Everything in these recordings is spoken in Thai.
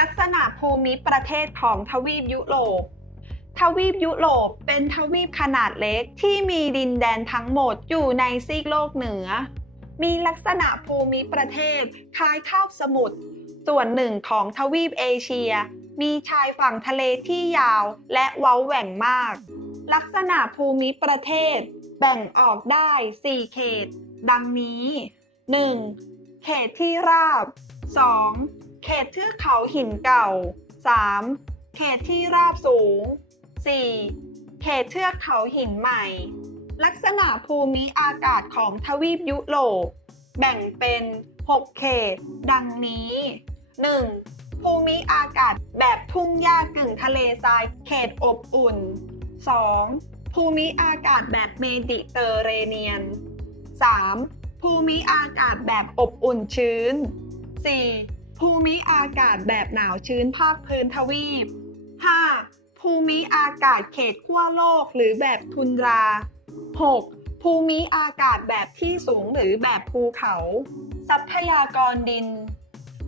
ลักษณะภูมิประเทศของทวีปยุโรป ทวีปยุโรปเป็นทวีปขนาดเล็กที่มีดินแดนทั้งหมดอยู่ในซีกโลกเหนือ มีลักษณะภูมิประเทศคล้ายคาบสมุทร ส่วนหนึ่งของทวีปเอเชีย มีชายฝั่งทะเลที่ยาวและเว้าแหว่งมาก ลักษณะภูมิประเทศแบ่งออกได้ 4 เขต ดังนี้ 1. เขตที่ราบ 2. เขตเทือกเขาหินเก่า 3. เขตที่ราบสูง 4. เขตเทือกเขาหินใหม่ ลักษณะภูมิอากาศของทวีปยุโรปแบ่งเป็น 6 เขต ดังนี้ 1. ภูมิอากาศแบบทุ่งหญ้ากึ่งทะเลทรายเขตอบอุ่น 2. ภูมิอากาศแบบเมดิเตอร์เรเนียน 3. ภูมิอากาศแบบอบอุ่นชื้น 4. ภูมิอากาศแบบหนาวชื้นภาคพื้นทวีป 5. ภูมิอากาศเขตขั้วโลกหรือแบบทุนรา 6. ภูมิอากาศแบบที่สูงหรือแบบภูเขา ทรัพยากรดิน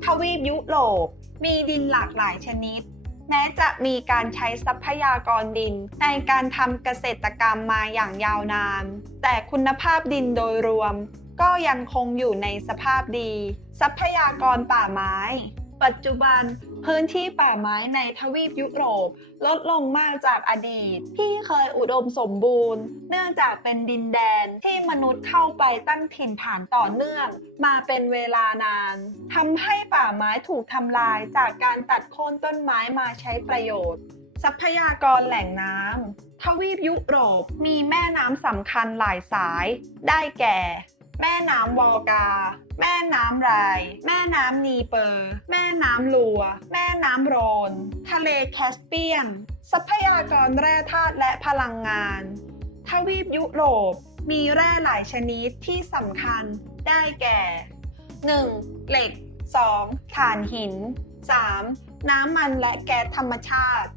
ทวีปยุโรปมีดินหลากหลายชนิด แม้จะมีการใช้ทรัพยากรดินในการทำเกษตรกรรมมาอย่างยาวนาน แต่คุณภาพดินโดยรวม ก็ยังคงอยู่ในสภาพดี ทรัพยากรป่าไม้ ปัจจุบันพื้นที่ป่าไม้ในทวีปยุโรป ลดลงมากจากอดีต ที่เคยอุดมสมบูรณ์ เนื่องจากเป็นดินแดนที่มนุษย์เข้าไปตั้งถิ่นฐานต่อเนื่อง มาเป็นเวลานานทำให้ป่าไม้ถูกทำลายจากการตัดโค่นต้นไม้มาใช้ประโยชน์ ทรัพยากรแหล่งน้ำทวีปยุโรปมีแม่น้ำสำคัญหลายสาย ได้แก่ แม่น้ำวอลกา แม่น้ำ ไรแม่น้ำนีเปอร์ แม่น้ำลัว แม่น้ำโรน ทะเลแคสเปียน ทรัพยากรแร่ธาตุและพลังงาน ทวีปยุโรป มีแร่หลายชนิดที่สำคัญได้แก่ 1. เหล็ก 2. ถ่านหิน 3. น้ำมันและแก๊สธรรมชาติ